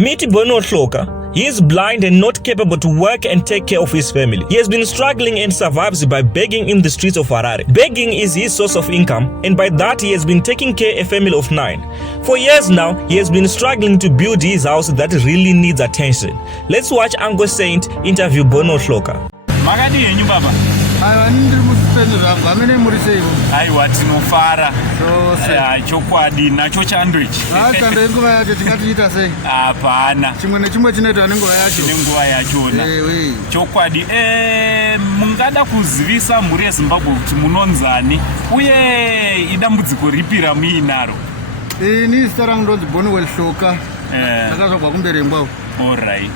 Meet Bono Hloka. He is blind and not capable to work and take care of his family. He has been struggling and survives by begging in the streets of Harare. Begging is his source of income, and by that he has been taking care of a family of 9. For years now, he has been struggling to build his house that really needs attention. Let's watch Ango Saint interview Bono Hloka. Magadi yenyu baba? Aiwa tinofara. Chokwadi nacho chandwichi. Hapana. Chinenguva yachona. Chokwadi mungada kuzivisa mhuri yeZimbabwe kuti munonzani uye idambudziko ripi ramuinaro? Ini zita rangu ndonzi Bono Hloka. Ndakazvarwa kuMberengwa. Alright.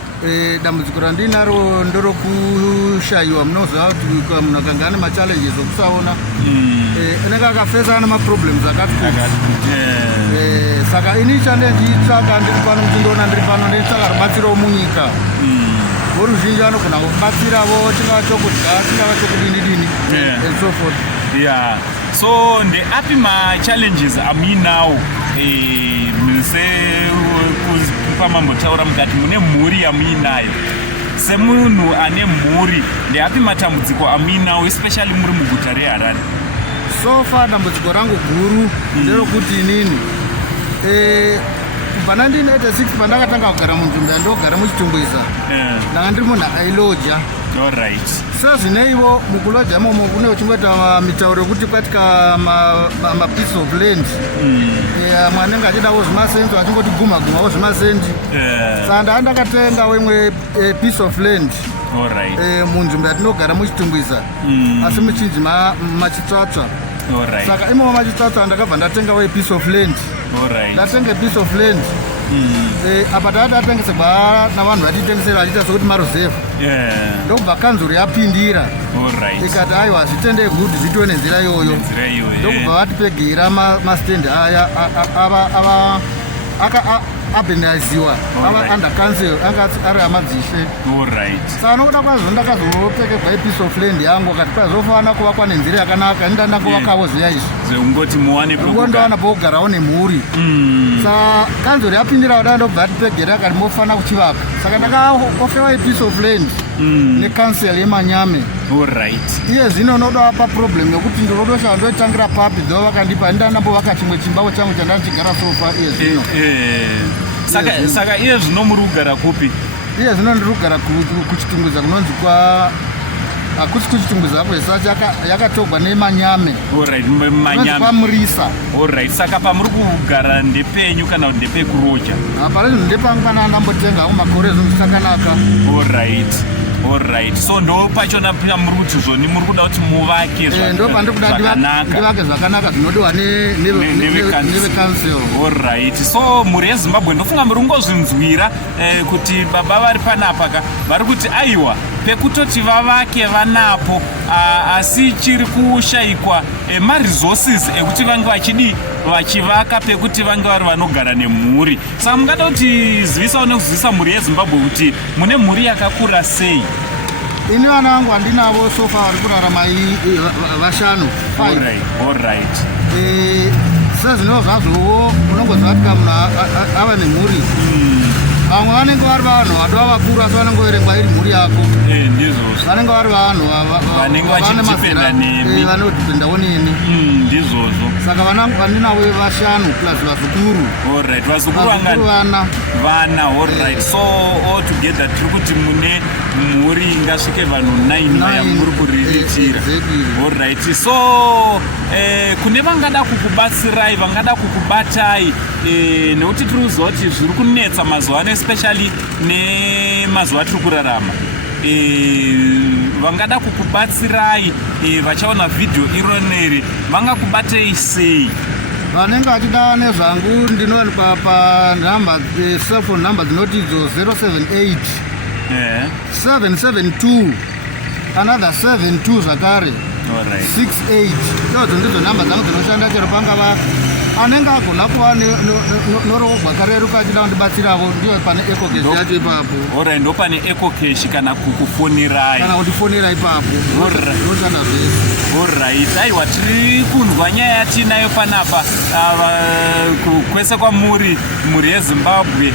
Dambudziko randinaro ndorokushayiwa. Munoziva kuti munhu akanga ane machallenges okusaona anenge akafesa nemaproblems akati kuti. Saka ini chandichitsvaka ndiri pano muchindoona ndiri pano nditsvaka rubatsiro munyika. Voruzhinji vanogona kubatsiravo, chingava chokudya, chingava chokudini and so forth. Yeah. So ndeapi ma-challenges amuinawo pamambotaura mukati mune mhuri yamuinayo? Semunhu ane mhuri ndeapi matambudziko amuinawo especially muri muguta reHarare? So far dambudziko rangu guru nderokuti inini kubva 1986 pandakatanga kugara munzvimbo yandogara muchitumbwiza ndanga ndiri munhu ailoja. Alright. Sezvineivo mukuloja imomo kune chingota mitauro yekuti kwatika mapiece of land mwanenge achidawo zvimasendi achingoti guma-gumawo zvimasendi. Saka ndandakatengawo imwe piece of land munzvimbo yatinogara muchitumbwiza asi muchinji machitsvatsva. Saka imomo machitsvatsva ndakabva ndatengawo piece of land. Ndatenga piece of land apa tatatengeserwa navanhu vatitengesera vachiita sokuti maruzevha. Ndokubva kanzuro yapindira ikati aiwa zvitendei kuti zvitiwe nenzira iyoyo. Ndokubva vatipegera mastendi aya abhenaiziwa ava under council anga ari amadzishe. Saka nokuda kwazvo ndakazopfekebva piece of land yangu kati kwazofana kuvakwa nenzira yakanaka ndandakuvakawo zviya izvi ungoti muwane ndowana pokugarawo nemhuri. Saka kanzuro yapindira wadai ndobva atipegera akati mofana kuchivaka. Saka ndakaofewa piece of land necouncil yeManyame. Iye zvino ndoda paproblem yokuti ndinodosha ndotangira papi dho vakandipa ndandambovaka chimwe chimbawo changu chandachigara sofa iye zvino. Saka iye zvino muri kugara kupi? Iye zvino ndiri kugara kuchitumbwiza kunonzi hakusi kuchitumbwiza kwesa yakatogwa neManyame. Pamurisa. Saka pamuri kugara ndepenyu kana kuti ndepekuroja? Pari zvinhu ndepangu pana ndambotengawo makore zvinhu zvichakanaka. Alright. So ndo pachona pia muri kuti zvoni muri kuda kuti muvake zvakanaka. Ndo pandikuda ndivake zvakanaka zvinodiwa nevecouncil. Alright. So mhuri yeZimbabwe ndofunga muri kungozvinzwira kuti baba vari panapa vari kuti aiwa pekutoti vavake vanapo asi chiri kushayikwa maresources ekuti vange vachivaka pekuti vange vari vanogara nemhuri. Saka mungada kuti zivisawo nekuzivisa mhuri yeZimbabwe kuti mune mhuri yakakura sei? Ini vana vangu handinavo sofa vari kurarama vashanu. Alright. Sezvinova zvazvowo unongoziva kuti munhu ava nemhuri. Vamwe vanenge vari vanhu vadova vakuru asi vanenge verengwa iri mhuri yako. Ndizvozvo. Vanenge vari vanhu vanenge vachidipenda nemi. Vanodipendawo neni. Ndizvozvo. Saka vandinavo vashanu plus vazukuru. Alright. Vazukuru vana. Alright. So all together tiri kuti mune mhuri ingasvike vanhu 9 vaya muri kuriritira. Alright. So kune vangada kukubatsirai, vangada kukubatai nekuti tiri kuziva kuti zviri kunetsa mazuva ano especially nemazuva tiri kurarama. Vangada kukubatsirai vachaona video ironeri vangakubatei sei? Vanenge vachida nezvangu ndinowanikwa panhamba cellphone number dzinoti idzo 078 772 another 72 zvakare 68. Idzo ndidzo nhamba dzangu dzinoshanda chero pangava anenge agona kuva noruoko rwakareruka achida kundibatsiravo ndiyo pane ecocash yacho ipapo. Ora ndo pane ecocash kana kukufonirai kana kundifonera ipapo zvoshanda zvese. Alright, aiwa tiri kunzwa nyaya yatinayo panapa kwese kwamuri mhuri yeZimbabwe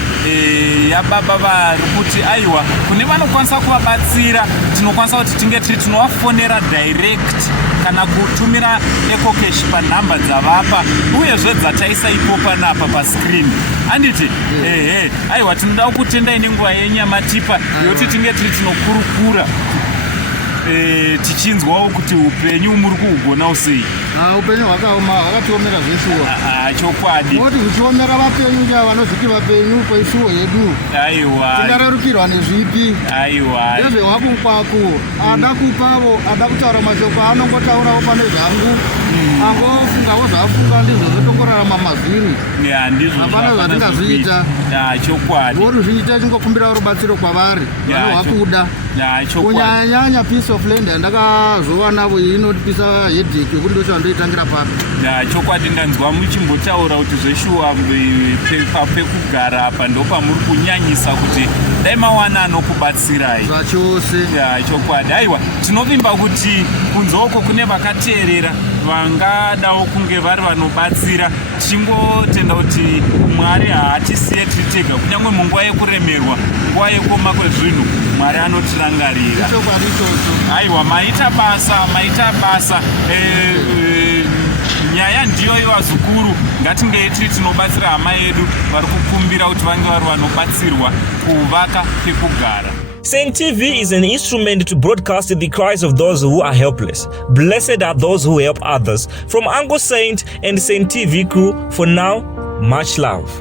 yababa vari kuti aiwa kune vanokwanisa kuvabatsira tinokwanisa kuti tinge tiri tinovafonera direct kana kutumira ecocash panhamba dzavapa uyezve dzataisa ipo panapa pascreen. Anditi aiwa tinoda kutendai nenguva yenyamatipa yokuti tinge tiri tinokurukura tichinzwawo kuti upenyu muri kuugona sei. Upenyu hwakaoma hwakatiomera zveshuwa. Chokwadi. Noti zvichiomera vapenyu nya vanozviti vapenyu kwesuwo yedu. Aiwa. Tingarerukirwa nezvipi? Aiwa. Nezvehwakukwako ada kupavo ada kutaura mashoko anongotaurawo pane zvangu angofungawo zvaafunga ndizvo zvotongorarama mazviri. Hapana zvatingazviita. Chokwadi. Voruzhinji tingokumbira rubatsiro kwavari vanohwakuda. Kunyanya piece of land yandakazova navo inotipisa headache yokuti ndochandoitangira papi. Chokwadi ndanzwa muchimbotaura kuti zveshuwa pekugara apa ndo pamuri kunyanyisa kuti dai mawana anokubatsirai zvachose. Chokwadi. Aiwa tinovimba kuti kunze uko kune vakateerera vangadawo kunge vari vanobatsira tichingotenda kuti Mwari haatisiye tiri tega kunyange munguva yekuremerwa nguva yekuoma kwezvinhu Mwari anotirangarira. Aiwa maita basa nyaya ndiyo iva zukuru ngatingei tiri tinobatsira hama yedu vari kukumbira kuti vange vari vanobatsirwa kuvaka pekugara. Saint TV is an instrument to broadcast the cries of those who are helpless. Blessed are those who help others. From Uncle Saint and Saint TV crew, for now, much love.